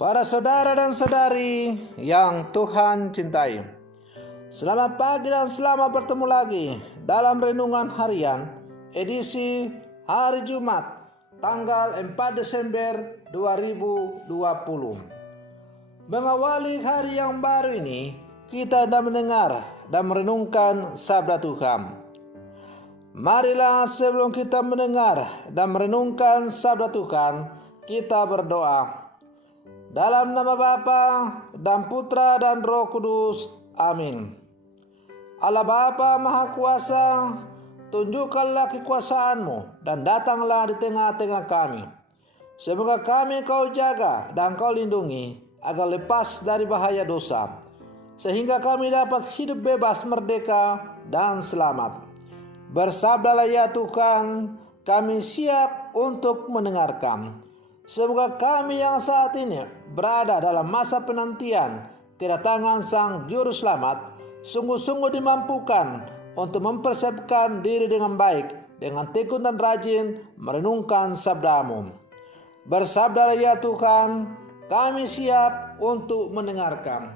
Para saudara dan saudari yang Tuhan cintai, selamat pagi dan selamat bertemu lagi dalam Renungan Harian edisi hari Jumat tanggal 4 Desember 2020. Mengawali hari yang baru ini, kita hendak mendengar dan merenungkan sabda Tuhan. Marilah sebelum kita mendengar dan merenungkan sabda Tuhan, kita berdoa. Dalam nama Bapa dan Putra dan Roh Kudus. Amin. Allah Bapa Maha Kuasa, tunjukkanlah kekuasaan-Mu dan datanglah di tengah-tengah kami. Semoga kami Kau jaga dan Kau lindungi agar lepas dari bahaya dosa, sehingga kami dapat hidup bebas, merdeka, dan selamat. Bersabdalah ya Tuhan, kami siap untuk mendengarkan. Semoga kami yang saat ini berada dalam masa penantian kedatangan Sang Juru Selamat sungguh-sungguh dimampukan untuk mempersiapkan diri dengan baik, dengan tekun dan rajin merenungkan sabda-Mu. Bersabdalah ya Tuhan, kami siap untuk mendengarkan.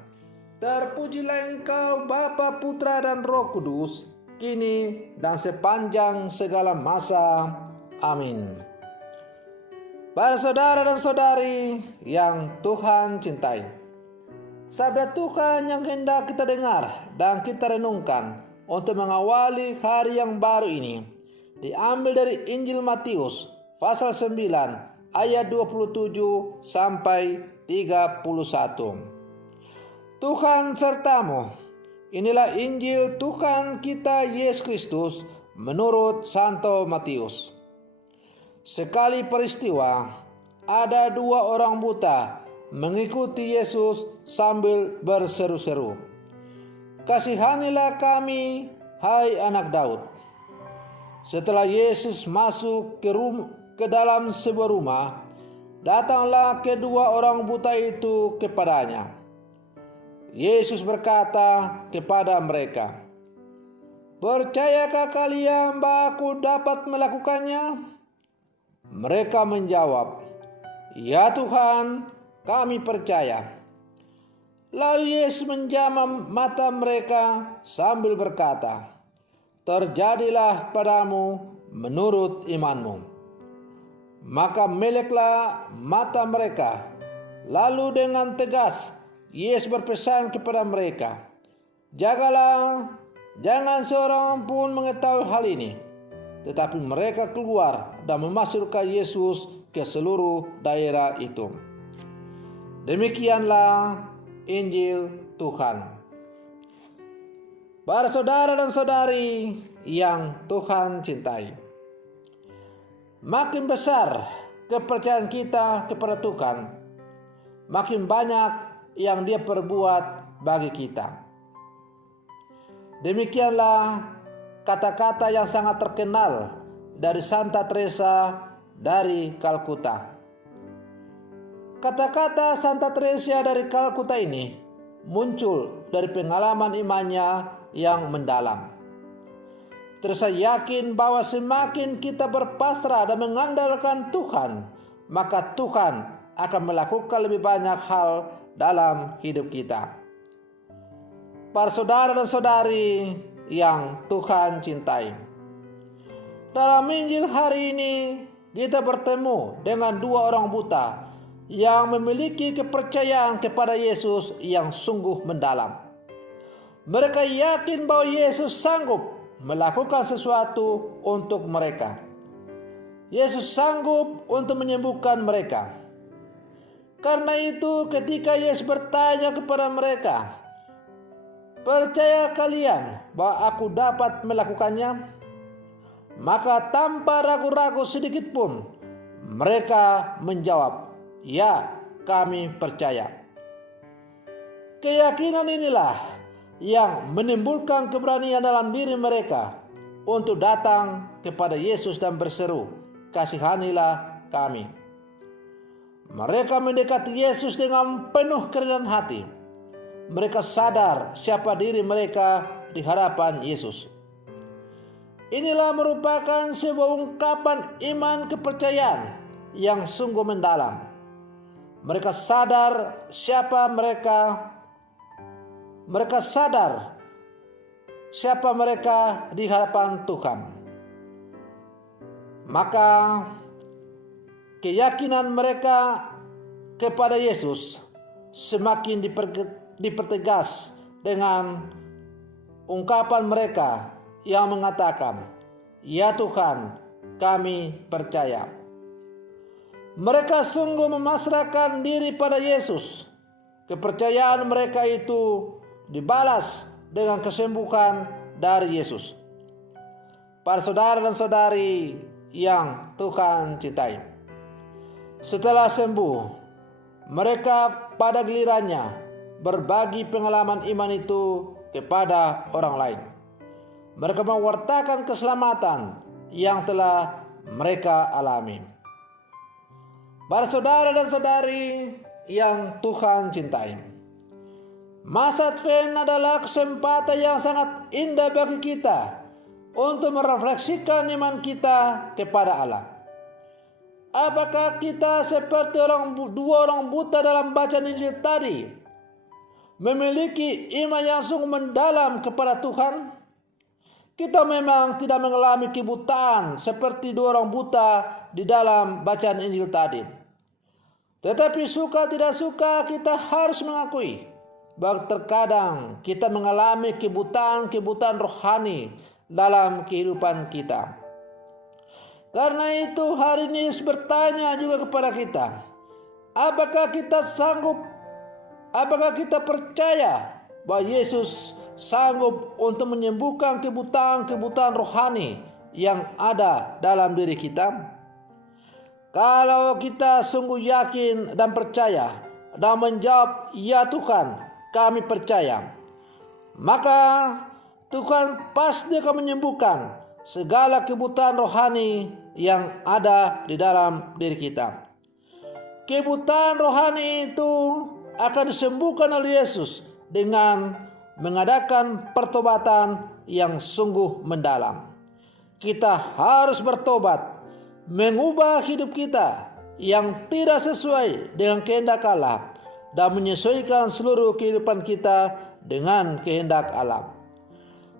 Terpujilah Engkau Bapa, Putra dan Roh Kudus, kini dan sepanjang segala masa. Amin. Para saudara dan saudari yang Tuhan cintai, sabda Tuhan yang hendak kita dengar dan kita renungkan untuk mengawali hari yang baru ini diambil dari Injil Matius pasal 9 ayat 27 sampai 31. Tuhan sertamu. Inilah Injil Tuhan kita Yesus Kristus menurut Santo Matius. Sekali peristiwa, ada dua orang buta mengikuti Yesus sambil berseru-seru, "Kasihanilah kami, hai anak Daud." Setelah Yesus masuk ke dalam sebuah rumah, datanglah kedua orang buta itu kepadanya. Yesus berkata kepada mereka, "Percayakah kalian bahwa Aku dapat melakukannya?" Mereka menjawab, "Ya Tuhan, kami percaya." Lalu Yesus menjamah mata mereka sambil berkata, "Terjadilah padamu menurut imanmu." Maka meleklah mata mereka. Lalu dengan tegas Yesus berpesan kepada mereka, "Jagalah, jangan seorang pun mengetahui hal ini." Tetapi mereka keluar dan memasukkan Yesus ke seluruh daerah itu. Demikianlah Injil Tuhan. Para saudara dan saudari yang Tuhan cintai, makin besar kepercayaan kita kepada Tuhan, makin banyak yang Dia perbuat bagi kita. Demikianlah kata-kata yang sangat terkenal dari Santa Teresa dari Kalkuta. Kata-kata Santa Teresa dari Kalkuta ini muncul dari pengalaman imannya yang mendalam. Teresa yakin bahwa semakin kita berpasrah dan mengandalkan Tuhan, maka Tuhan akan melakukan lebih banyak hal dalam hidup kita. Para saudara dan saudari yang Tuhan cintai, dalam Injil hari ini kita bertemu dengan dua orang buta yang memiliki kepercayaan kepada Yesus yang sungguh mendalam. Mereka yakin bahwa Yesus sanggup melakukan sesuatu untuk mereka. Yesus sanggup untuk menyembuhkan mereka. Karena itu ketika Yesus bertanya kepada mereka, "Percaya kalian bahwa Aku dapat melakukannya?" Maka tanpa ragu-ragu sedikit pun mereka menjawab, "Ya, kami percaya." Keyakinan inilah yang menimbulkan keberanian dalam diri mereka untuk datang kepada Yesus dan berseru, "Kasihanilah kami." Mereka mendekati Yesus dengan penuh kerendahan hati. Mereka sadar siapa diri mereka di hadapan Yesus. Inilah merupakan sebuah ungkapan iman kepercayaan yang sungguh mendalam. Mereka sadar siapa mereka. Mereka sadar siapa mereka di hadapan Tuhan. Maka keyakinan mereka kepada Yesus semakin dipertegas dengan ungkapan mereka yang mengatakan, "Ya Tuhan, kami percaya." Mereka sungguh memasrahkan diri pada Yesus. Kepercayaan mereka itu dibalas dengan kesembuhan dari Yesus. Para saudara dan saudari yang Tuhan cintai, setelah sembuh, mereka pada gilirannya berbagi pengalaman iman itu kepada orang lain. Mereka mewartakan keselamatan yang telah mereka alami. Para saudara dan saudari yang Tuhan cintai, masa Advent adalah kesempatan yang sangat indah bagi kita untuk merefleksikan iman kita kepada Allah. Apakah kita seperti dua orang buta dalam bacaan Injil tadi, memiliki iman yang sungguh mendalam kepada Tuhan? Kita memang tidak mengalami kebutaan seperti dua orang buta di dalam bacaan Injil tadi. Tetapi suka tidak suka kita harus mengakui bahwa terkadang kita mengalami kebutaan rohani dalam kehidupan kita. Karena itu hari ini Yesus bertanya juga kepada kita, apakah kita percaya bahwa Yesus sanggup untuk menyembuhkan kebutaan rohani yang ada dalam diri kita? Kalau kita sungguh yakin dan percaya dan menjawab, "Ya Tuhan, kami percaya," maka Tuhan pasti akan menyembuhkan segala kebutaan rohani yang ada di dalam diri kita. Kebutaan rohani itu akan disembuhkan oleh Yesus dengan mengadakan pertobatan yang sungguh mendalam. Kita harus bertobat, mengubah hidup kita yang tidak sesuai dengan kehendak Allah dan menyesuaikan seluruh kehidupan kita dengan kehendak Allah.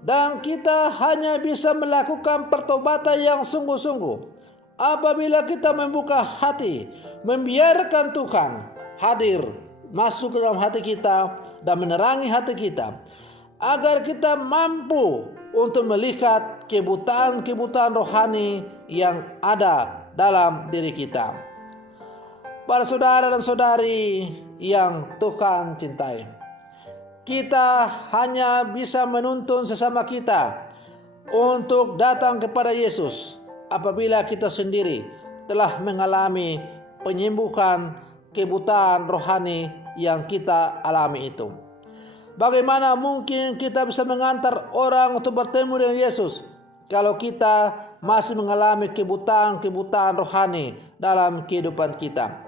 Dan kita hanya bisa melakukan pertobatan yang sungguh-sungguh apabila kita membuka hati, membiarkan Tuhan hadir masuk ke dalam hati kita dan menerangi hati kita, agar kita mampu untuk melihat kebutaan rohani yang ada dalam diri kita. Para saudara dan saudari yang Tuhan cintai, kita hanya bisa menuntun sesama kita untuk datang kepada Yesus apabila kita sendiri telah mengalami penyembuhan kebutaan rohani yang kita alami itu. Bagaimana mungkin kita bisa mengantar orang untuk bertemu dengan Yesus kalau kita masih mengalami kebutaan rohani dalam kehidupan kita?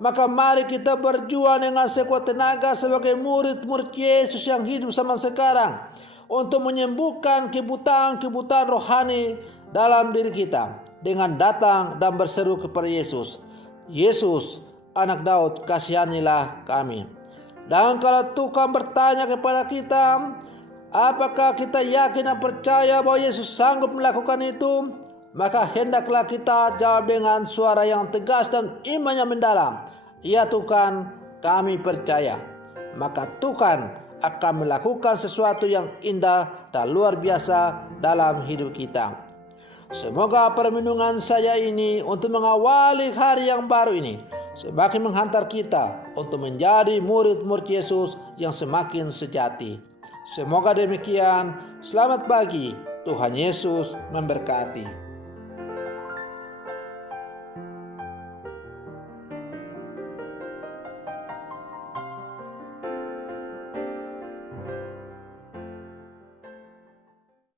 Maka mari kita berjuang dengan sekuat tenaga sebagai murid-murid Yesus yang hidup zaman sekarang untuk menyembuhkan kebutaan rohani dalam diri kita dengan datang dan berseru kepada Yesus, "Yesus, Anak Daud, kasihanilah kami." Dan kalau Tuhan bertanya kepada kita, apakah kita yakin dan percaya bahwa Yesus sanggup melakukan itu? Maka hendaklah kita jawab dengan suara yang tegas dan iman yang mendalam, "Ya Tuhan, kami percaya." Maka Tuhan akan melakukan sesuatu yang indah dan luar biasa dalam hidup kita. Semoga permenungan saya ini untuk mengawali hari yang baru ini semakin menghantar kita untuk menjadi murid-murid Yesus yang semakin sejati. Semoga demikian. Selamat pagi. Tuhan Yesus memberkati.